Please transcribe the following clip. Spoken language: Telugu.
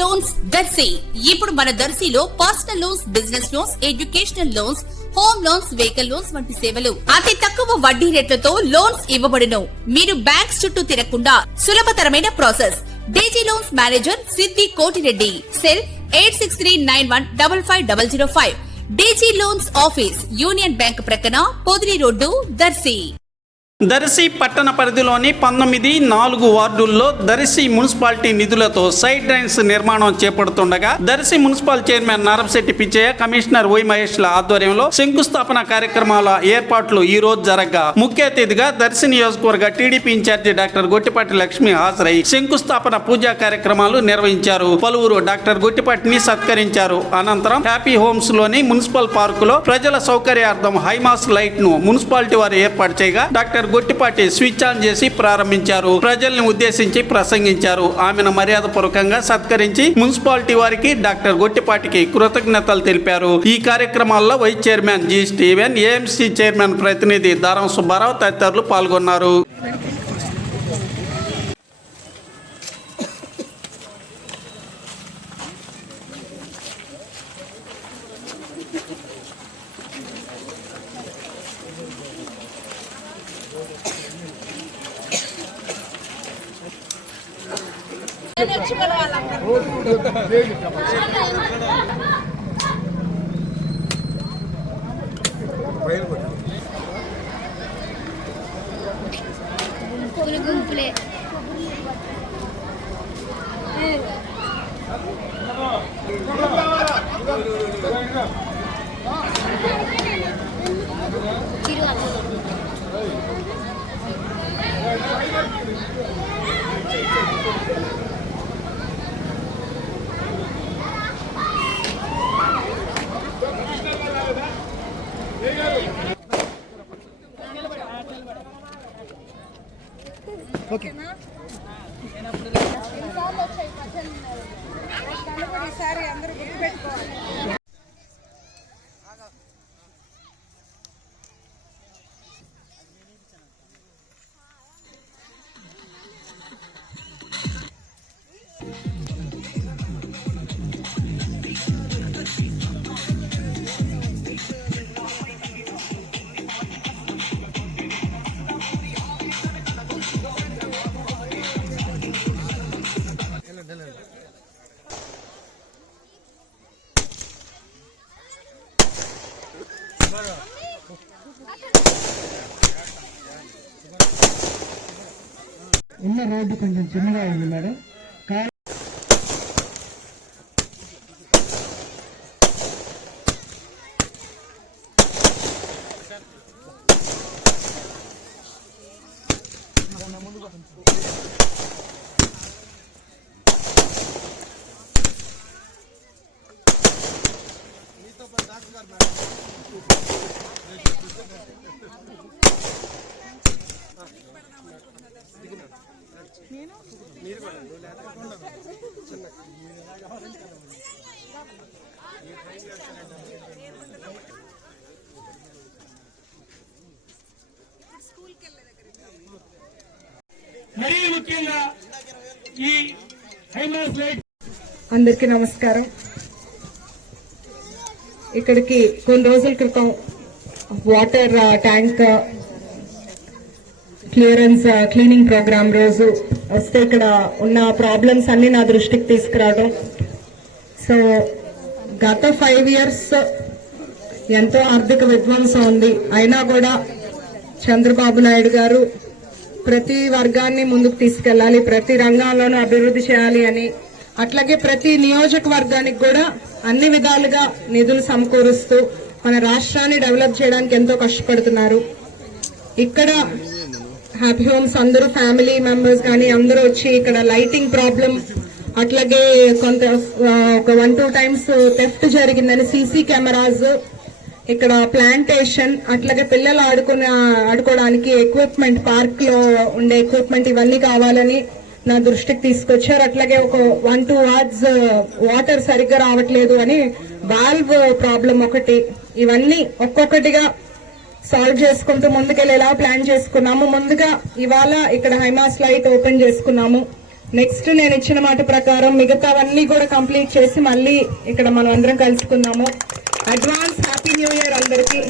లోన్స్ దర్శి. ఇప్పుడు మన దర్శిలో personal loans, business loans, educational loans, home loans, vehicle loans వంటి సేవలు అతి తక్కువ వడ్డీ రేట్లతో లోన్స్ ఇవ్వబడును. మీరు బ్యాంక్స్ చుట్టూ తిరగకుండా సులభతరమైన process. DG loans manager Siddi Kotireddy. Cell 8639155005. DG loans office Union Bank ప్రక్కన, పొదిలి రోడ్డు, దర్శి. దర్శి పట్టణ పరిధిలోని 19 వార్డుల్లో దర్శి మున్సిపాలిటీ నిధులతో సైడ్ డ్రైన్స్ నిర్మాణం చేపడుతుండగా Darsi municipal chairman Naramsetti Pichaiah, commissioner Y మహేష్ల ఆధ్వర్యంలో శంకుస్థాపన కార్యక్రమాల ఏర్పాట్లు ఈ రోజు జరగగా ముఖ్య అతిథిగా దర్శి నియోజకవర్గ TDP incharge doctor Gottipati Lakshmi హాజరై శంకుస్థాపన పూజా కార్యక్రమాలు నిర్వహించారు. పలువురు డాక్టర్ గొట్టిపాటిని సత్కరించారు. అనంతరం హ్యాపీ హోమ్స్ లోని మున్సిపల్ పార్కులో ప్రజల సౌకర్యార్థం హైమాస్ లైట్ ను మున్సిపాలిటీ వారు ఏర్పాటు చేయగా డాక్టర్ గొట్టిపాటి స్విచ్ ఆన్ చేసి ప్రారంభించారు. ప్రజల్ని ఉద్దేశించి ప్రసంగించారు. ఆమెను మర్యాదపూర్వకంగా సత్కరించి మున్సిపాలిటీ వారికి, డాక్టర్ గొట్టిపాటికి కృతజ్ఞతలు తెలిపారు. ఈ కార్యక్రమాల్లో vice chairman G Steven, AMC chairman ప్రతినిధి దారం సుబ్బారావు తదితరులు పాల్గొన్నారు. గుంపులే ఓకేనా? ఈసారి అందరూ గుర్తుపెట్టుకోవాలి. ఉన్న రోడ్డు కొంచెం చిన్నగా ఉంది మేడం. మరీ ముఖ్యంగా ఈ హైమాస్ లైట్. అందరికీ నమస్కారం. ఇక్కడికి కొన్ని రోజుల క్రితం వాటర్ ట్యాంక్ క్లీనింగ్ ప్రోగ్రామ్ రోజు వస్తే ఇక్కడ ఉన్న ప్రాబ్లమ్స్ అన్ని నా దృష్టికి తీసుకురావడం. సో గత 5 years ఎంతో ఆర్థిక విధ్వంసం ఉంది. అయినా కూడా చంద్రబాబు నాయుడు గారు ప్రతి వర్గాన్ని ముందుకు తీసుకెళ్లాలి, ప్రతి రంగంలోనూ అభివృద్ధి చేయాలి అని, అట్లాగే ప్రతి నియోజకవర్గానికి కూడా అన్ని విధాలుగా నిధులు సమకూరుస్తూ మన రాష్ట్రాన్ని డెవలప్ చేయడానికి ఎంతో కష్టపడుతున్నారు. ఇక్కడ హ్యాపీ హోమ్స్ అందరూ ఫ్యామిలీ మెంబర్స్ కానీ అందరూ వచ్చి ఇక్కడ లైటింగ్ ప్రాబ్లం, అట్లాగే కొంత ఒక 1-2 times థెఫ్ట్ జరిగిందని సీసీ కెమెరాస్, ఇక్కడ ప్లాంటేషన్, అట్లాగే పిల్లలు ఆడుకోవడానికి ఎక్విప్మెంట్, పార్క్ లో ఉండే ఎక్విప్మెంట్ ఇవన్నీ కావాలని నా దృష్టికి తీసుకొచ్చారు. అట్లాగే ఒక 1-2 wards వాటర్ సరిగ్గా రావట్లేదు అని వాల్వ్ ప్రాబ్లం ఒకటి. ఇవన్నీ ఒక్కొక్కటిగా సాల్వ్ చేసుకుంటూ ముందుకెళ్ళేలా ప్లాన్ చేసుకున్నాము. ముందుగా ఇవాళ ఇక్కడ హైమాస్ లైట్ ఓపెన్ చేసుకున్నాము. నెక్స్ట్ నేను ఇచ్చిన మాట ప్రకారం మిగతావన్నీ కూడా కంప్లీట్ చేసి మళ్ళీ ఇక్కడ మనం అందరం కలుసుకుందాము. అడ్వాన్స్ హ్యాపీ న్యూ ఇయర్ అందరికీ.